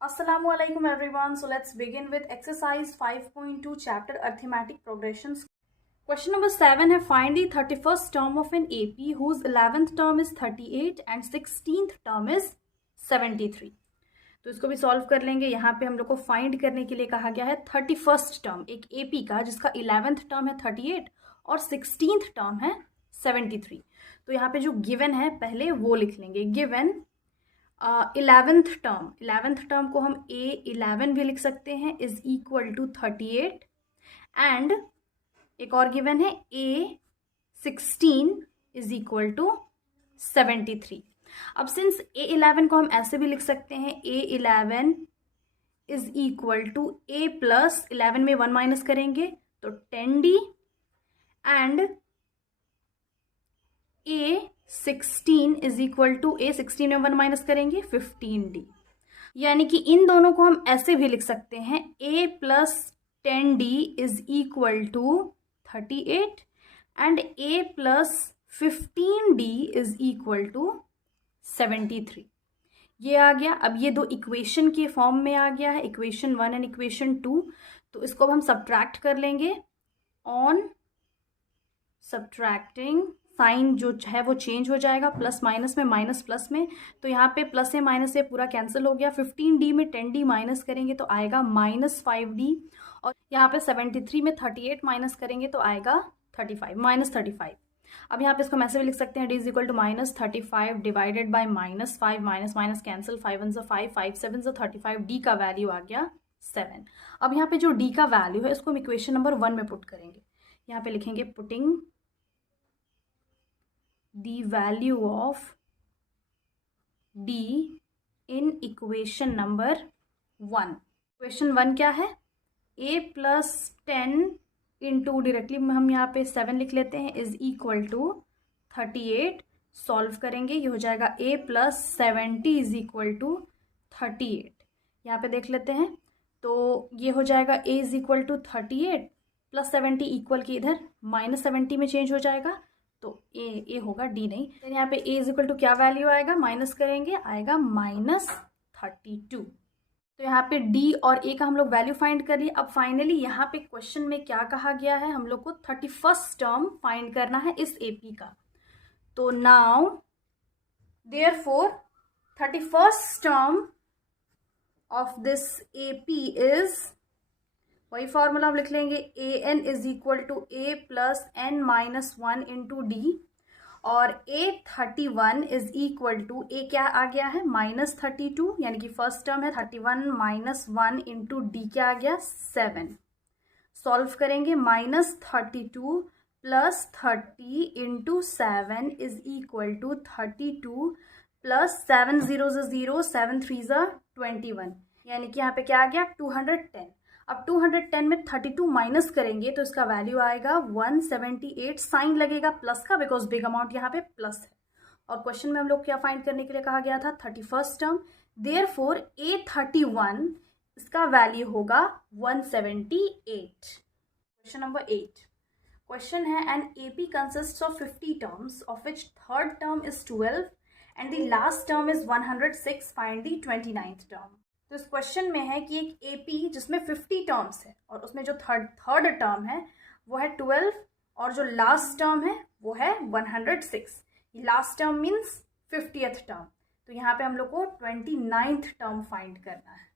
Assalamualaikum everyone. So let's begin with exercise 5.2 chapter arithmetic progressions. Question number 7 है find the 31st term of an AP whose 11th term is 38 and 16th term is 73. तो इसको भी solve कर लेंगे। यहाँ पे हम लोग को फाइंड करने के लिए कहा गया है 31st टर्म एक AP का जिसका 11th टर्म है 38 और 16th टर्म है 73। तो यहाँ पे जो गिवन है पहले वो लिख लेंगे। गिवन 11th टर्म को हम A11 भी लिख सकते हैं इज इक्वल टू 38 एंड एक और गिवन है A16 इज इक्वल टू 73। अब सिंस A11 को हम ऐसे भी लिख सकते हैं A11 is equal to A plus 11 में 1 माइनस करेंगे तो 10D and A16 is equal to A16 में 1 माइनस करेंगे 15D। यानी कि इन दोनों को हम ऐसे भी लिख सकते हैं A plus 10D is equal to 38 and A plus 15D is equal to 73। ये आ गया। अब ये दो इक्वेशन के फॉर्म में आ गया है, इक्वेशन 1 एंड इक्वेशन 2। तो इसको हम सब्ट्रैक्ट कर लेंगे। ऑन सब्ट्रैक्टिंग साइन जो है वो चेंज हो जाएगा, प्लस माइनस में माइनस प्लस में। तो यहाँ पे प्लस से माइनस से पूरा कैंसिल हो गया। 15D में 10D माइनस करेंगे तो आएगा -5D और यहाँ पे 73 में 38 माइनस करेंगे तो आएगा 35 -35। अब यहाँ पे इसको हम ऐसे भी लिख सकते हैं D is equal to -35 divided by -5 minus minus cancel 5 1 5 5 7 35। D का वैल्यू आ गया 7। अब यहाँ पे जो D का वैल्यू है इसको हम इक्वेशन नंबर 1 में पुट करेंगे। यहाँ पे लिखेंगे putting the value of D in equation number 1। Equation 1 क्या है? A प्लस 10 इंटू डायरेक्टली हम यहाँ पे 7 लिख लेते हैं इज इक्वल टू 38। सॉल्व करेंगे ये हो जाएगा A plus 70 is equal to 38। यहाँ पे देख लेते हैं तो ये हो जाएगा A is equal to 38 plus 70 equal के इधर -70 में चेंज हो जाएगा तो ए होगा D नहीं। तो यहाँ पे A इज इक्वल टू क्या वैल्यू आएगा, माइनस करेंगे आएगा -32। तो यहाँ पे D और A का हम लोग वैल्यू फाइंड कर लिए। अब फाइनली यहाँ पे क्वेश्चन में क्या कहा गया है, हम लोग को 31st टर्म फाइंड करना है इस AP का। तो now therefore 31st term of this AP is, वही फॉर्मूला हम लिख लेंगे an is equal to A plus n minus 1 into D और A31 is equal to A क्या आ गया है -32 यानी कि फर्स्ट टर्म है 31 माइनस 1 इंटू D क्या आ गया 7। सॉल्व करेंगे -32 plus 30 into 7 is equal to 32 plus 7 0 0 7 3 21 यानी कि यहाँ पे क्या आ गया 210। अब 210 में 32 माइनस करेंगे तो इसका वैल्यू आएगा 178। साइन लगेगा प्लस का बिकॉज बिग अमाउंट यहाँ पे प्लस है। और क्वेश्चन में हम लोग क्या फाइंड करने के लिए कहा गया था 31st टर्म। देयरफॉर A31 इसका वैल्यू होगा 178। Question number 8। क्वेश्चन है an AP consists of 50 terms of which third term is 12 and the last term is 106। Find the 29th term. तो इस क्वेश्चन में है कि एक AP जिसमें 50 टर्म्स है और उसमें जो थर्ड टर्म है वो है 12 और जो लास्ट टर्म है वो है 106। Last term means 50th term. तो यहाँ पे हम लोग को 29th टर्म फाइंड करना है।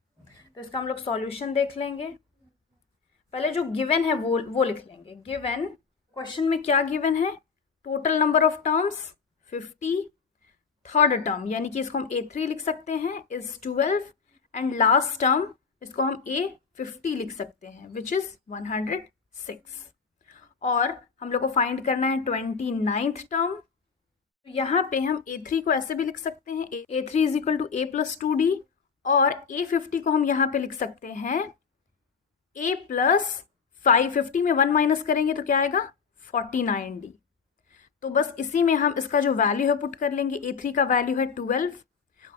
तो इसका हम लोग सॉल्यूशन देख लेंगे। पहले जो गिवन है वो लिख लेंगे। गिवन क्वेश्चन में क्या गिवन है, total number of terms 50, third term यानी कि इसको हम A3 लिख सकते हैं इज 12 एंड लास्ट टर्म इसको हम A50 लिख सकते हैं विच इज 106। और हम लोग को फाइंड करना है 29th टर्म। तो यहाँ पे हम A3 को ऐसे भी लिख सकते हैं A3 is equal to A plus 2D और A50 को हम यहाँ पे लिख सकते हैं A प्लस 550 में 1 माइनस करेंगे तो क्या आएगा 49D। तो बस इसी में हम इसका जो वैल्यू है पुट कर लेंगे। A3 का वैल्यू है 12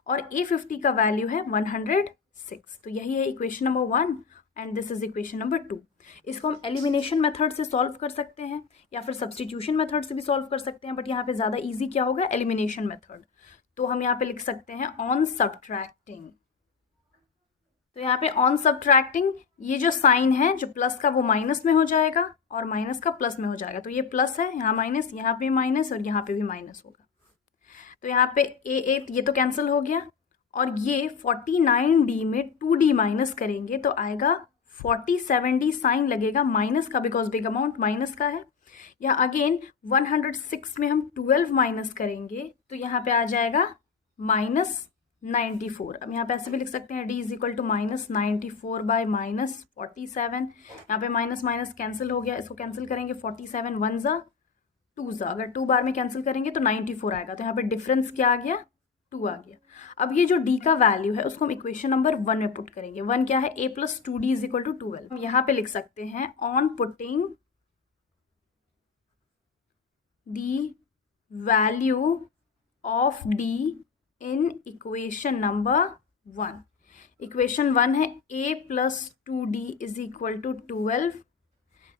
और A50 का वैल्यू है 106। तो यही है equation number 1 and this is equation number 2। इसको हम एलिमिनेशन मेथड से सॉल्व कर सकते हैं या फिर सब्स्टिट्यूशन मेथड से भी सॉल्व कर सकते हैं, बट यहाँ पे ज़्यादा इजी क्या होगा एलिमिनेशन मेथड। तो हम यहाँ पे लिख सकते हैं ऑन सब्ट्रैक्टिंग तो यहाँ पे ऑन सब्ट्रैक्टिंग ये जो साइन है जो प्लस का वो माइनस में हो जाएगा और माइनस का प्लस में हो जाएगा। तो ये प्लस है, यहाँ माइनस, यहाँ पे माइनस और यहाँ पे भी माइनस होगा। तो यहाँ पे A8 ये तो कैंसिल हो गया और ये 49D में 2D माइनस करेंगे तो आएगा 47D। साइन लगेगा माइनस का बिकॉज बिग अमाउंट माइनस का है। या अगेन 106 में हम 12 माइनस करेंगे तो यहाँ पे आ जाएगा -94। अब यहाँ पे ऐसे भी लिख सकते हैं D is equal to -94 by -47। यहाँ पे माइनस माइनस कैंसिल हो गया, इसको कैंसिल करेंगे 47 1 ज़ा 2 ज़ा, अगर 2 बार में कैंसिल करेंगे तो 94 आएगा। तो यहाँ पे डिफरेंस क्या आ गया, 2 आ गया। अब ये जो D का वैल्यू है उसको हम इक्वेशन नंबर 1 में पुट करेंगे। 1 क्या है, A + 2D is equal to 12। हम यहाँ पे लिख सकते हैं on putting the value of D in equation number 1। Equation 1 है A + 2D is equal to 12,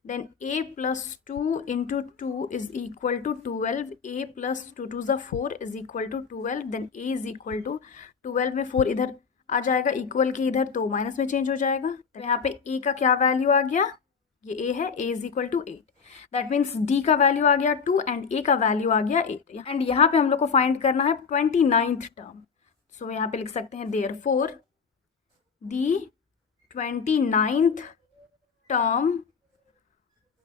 then A + 2 into 2 is equal to 12, A + 2 2 ज़ा 4 is equal to 12, then A is equal to 12 में 4 इधर आ जाएगा इक्वल के इधर तो minus में change हो जाएगा। तो यहाँ पे A का क्या वैल्यू आ गया, ये A है, A is equal to 8। That means D का वैल्यू आ गया 2 एंड A का वैल्यू आ गया 8। एंड यहाँ पे हम लोग को फाइंड करना है 29th टर्म। सो यहाँ पे लिख सकते हैं therefore the 29th term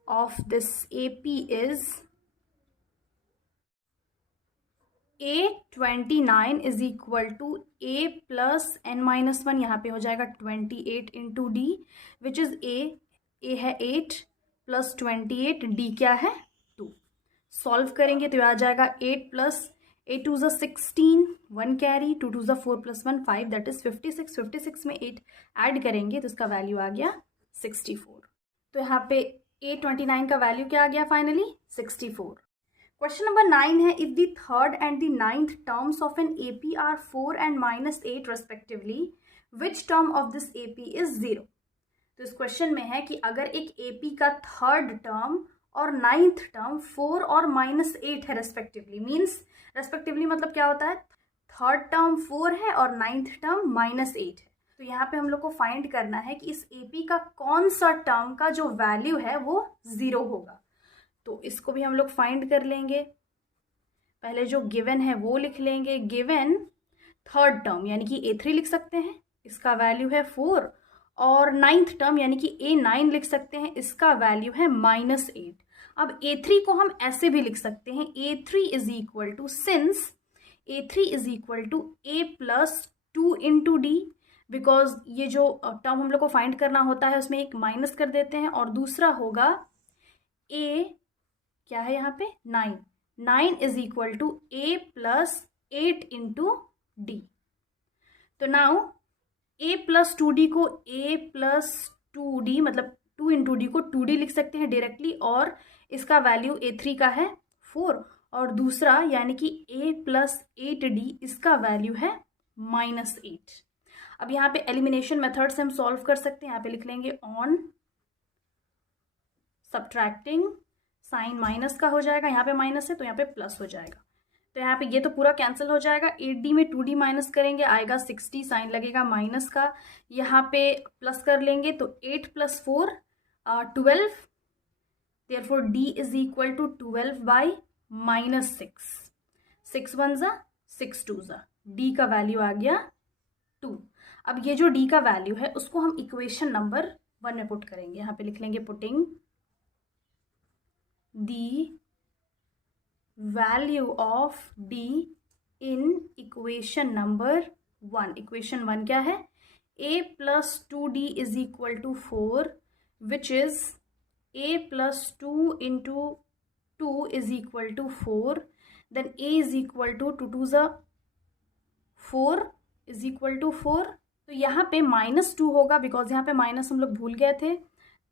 of this AP is A29 is equal to A plus n-1, यहाँ पे हो जाएगा 28 into D which is A है 8 plus 28, D क्या है 2। सॉल्व करेंगे तो आ जाएगा 8 plus 8 2 ज़ा 16, 1 कैरी, 2 2 ज़ा 4 plus 1 5, दैट इज 56। 56 में 8 ऐड करेंगे तो इसका वैल्यू आ गया 64। तो यहाँ पे A29 का वैल्यू क्या आ गया फाइनली 64। क्वेश्चन नंबर 9 है, if the third and the 9th terms of an AP are 4 and -8 respectively, which term of this AP is 0। तो इस क्वेश्चन में है कि अगर एक AP का थर्ड टर्म और 9th टर्म 4 और -8 है रेस्पेक्टिवली, मीन्स रेस्पेक्टिवली मतलब क्या होता है, थर्ड टर्म 4 है और 9th टर्म -8 है। तो यहाँ पे हम लोग को फाइंड करना है कि इस AP का कौन सा टर्म का जो वैल्यू है वो 0 होगा। तो इसको भी हम लोग फाइंड कर लेंगे। पहले जो गिवन है वो लिख लेंगे। गिवन थर्ड टर्म यानी कि A3 लिख सकते हैं, इसका वैल्यू है 4, और 9th टर्म यानी कि A9 लिख सकते हैं, इसका वैल्यू है -8। अब A3 को हम ऐसे भी लिख सकते हैं, A3 is equal to, since A3 is equal to A + 2 into D, because ये जो टर्म हम लोग को फाइंड करना होता है उसमें एक माइनस कर देते हैं और दूसरा होगा A क्या है यहाँ पे 9, 9 is equal to A + 8 into D। तो नाउ A + 2D को A + 2D मतलब 2 into D को 2D लिख सकते हैं डायरेक्टली, और इसका वैल्यू A3 का है 4, और दूसरा यानी कि A + 8D इसका वैल्यू है -8। अब यहाँ पे एलिमिनेशन मेथड से हम सॉल्व कर सकते हैं। यहाँ पे लिख लेंगे ऑन सब्ट्रैक्टिंग, साइन माइनस का हो जाएगा, यहाँ पे माइनस है तो यहाँ पे प्लस हो जाएगा। तो यहाँ पे ये तो पूरा कैंसिल हो जाएगा। 8D में 2D माइनस करेंगे आएगा 60, साइन लगेगा माइनस का, यहाँ पे प्लस कर लेंगे तो 8 + 4 12, therefore D is equal to 12 by -6। 6 1 ज़ा 6 2 ज़ा, D का वैल्यू आ गया 2। अब ये जो D का वैल्यू है उसको हम इक्वेशन नंबर 1 में पुट करेंगे। यहाँ पे लिख लेंगे putting the value of D in equation number 1। Equation 1 क्या है, A + 2D is equal to 4, which is A + 2 into 2 is equal to 4, then A is equal to 2 2 ज़ा 4 इज इक्वल टू 4। तो यहाँ पे -2 होगा बिकॉज यहाँ पे माइनस हम लोग भूल गए थे,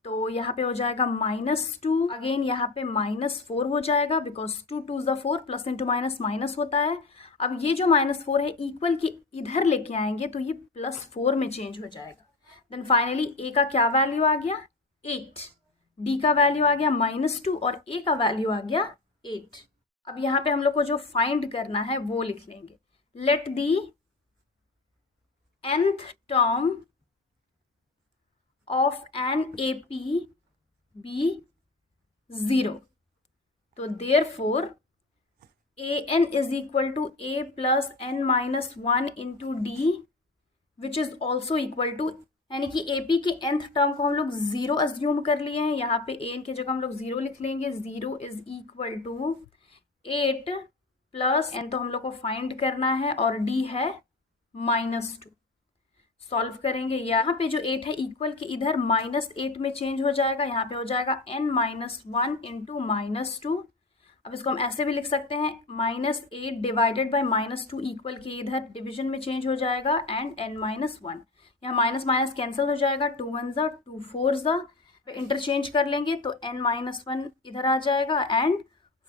तो यहाँ पे हो जाएगा -2। अगेन यहाँ पे -4 हो जाएगा बिकॉज 2 2 ज़ा 4, प्लस इंटू माइनस माइनस होता है। अब ये जो -4 है इक्वल की इधर लेके आएंगे तो ये +4 में चेंज हो जाएगा। देन फाइनली A का क्या वैल्यू आ गया 8, D का वैल्यू आ गया -2 और A का वैल्यू आ गया 8। अब यहाँ पे हम लोग को जो फाइंड करना है वो लिख लेंगे। Let the nth term of an A P be 0. तो therefore a n is equal to a plus n minus 1 into d which is also equal to, यानी कि ए पी के nth टर्म को हम लोग 0 अज्यूम कर लिए हैं. यहाँ पे ए एन की जगह हम लोग 0 लिख लेंगे. 0 is equal to 8 plus n तो हम लोग को फाइंड करना है और डी है -2. सॉल्व करेंगे. यहाँ पे जो 8 है इक्वल के इधर -8 में चेंज हो जाएगा. यहाँ पे हो जाएगा n-1 इंटू -2. अब इसको हम ऐसे भी लिख सकते हैं -8 डिवाइडेड बाई -2 इक्वल के इधर डिवीजन में चेंज हो जाएगा एंड n-1. यहाँ माइनस माइनस कैंसिल हो जाएगा. 2 1 ज़ा 2 4 ज़ा इंटरचेंज कर लेंगे तो n-1 इधर आ जाएगा एंड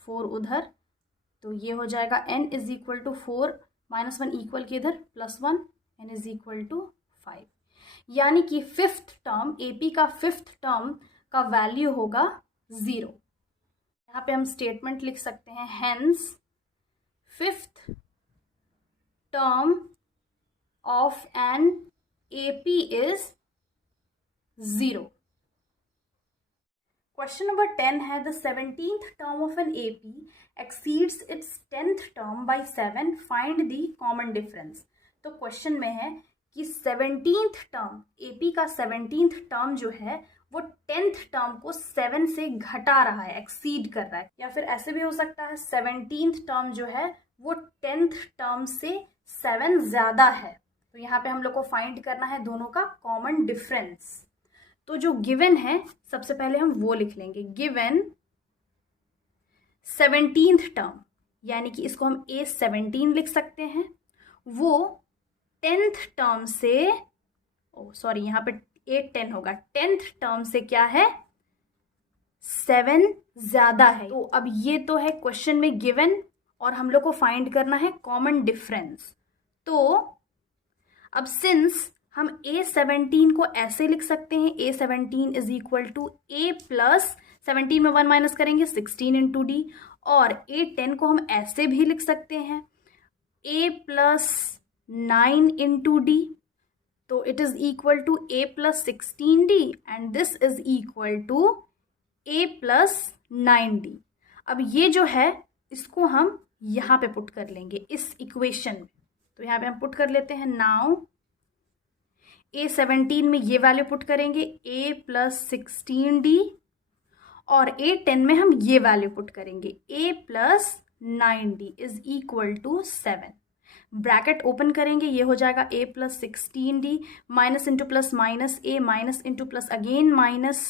4 उधर. तो ये हो जाएगा n is equal to 4 -1 equal के इधर +1 n इज इक्वल टू 5. यानी कि फिफ्थ टर्म ए पी का फिफ्थ टर्म का वैल्यू होगा 0. यहाँ पे हम स्टेटमेंट लिख सकते हैं hence fifth term of an A P is 0. Question number 10 है the 17th term of an A P exceeds its 10th term by 7. Find the common difference. तो क्वेश्चन में है कि 17th टर्म ए पी का 17th term जो है वो 10th term को 7 से घटा रहा है, एक्सीड कर रहा है. या फिर ऐसे भी हो सकता है 17th टर्म जो है वो 10th टर्म से 7 ज़्यादा है. तो यहाँ पे हम लोग को फाइंड करना है दोनों का कॉमन डिफरेंस. तो जो गिवन है सबसे पहले हम वो लिख लेंगे. गिवन 17th टर्म, यानी कि इसको हम A17 लिख सकते हैं, वो 10th टर्म से यहाँ पे 8 10 होगा. 10th टर्म से क्या है 7 ज़्यादा है. तो अब ये तो है क्वेश्चन में गिवन और हम लोग को फाइंड करना है कॉमन डिफरेंस. तो अब सिंस हम A17 को ऐसे लिख सकते हैं A17 is equal to A plus 17 में 1 माइनस करेंगे 16 इंटू डी. और A10 को हम ऐसे भी लिख सकते हैं A प्लस 9 इंटू डी. तो it is equal to A plus 16D and this is equal to A plus 9D. अब ये जो है इसको हम यहाँ पे पुट कर लेंगे इस इक्वेशन में. तो यहाँ पे हम पुट कर लेते हैं. नाउ A17 में ये वैल्यू पुट करेंगे A प्लस 16D और A10 में हम ये वैल्यू पुट करेंगे A plus 9D is equal to 7. Bracket open करेंगे, ये हो जाएगा A plus 16D minus into plus minus A minus into plus again minus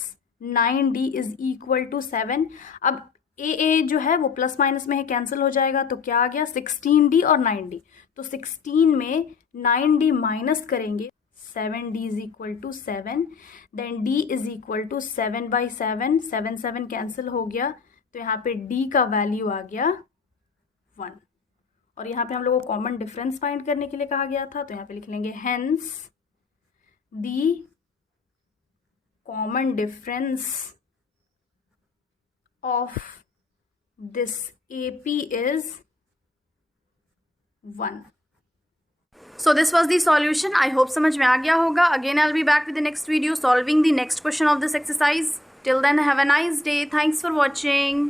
9D is equal to 7. अब A जो है वो प्लस माइनस में है, कैंसिल हो जाएगा. तो क्या आ गया 16D और 9D. तो 16 में 9D माइनस करेंगे 7D is equal to 7. Then D is equal to 7 by 7. 7 7 cancel हो गया. तो यहाँ पे D का वैल्यू आ गया 1. और यहाँ पे हम लोगों को कॉमन डिफरेंस फाइंड करने के लिए कहा गया था. तो यहाँ पे लिख लेंगे hence the common difference of this AP is 1. So this was the solution. I hope समझ में आ गया होगा. Again I'll be back with the next video solving the next question of this exercise. Till then have a nice day. Thanks for watching.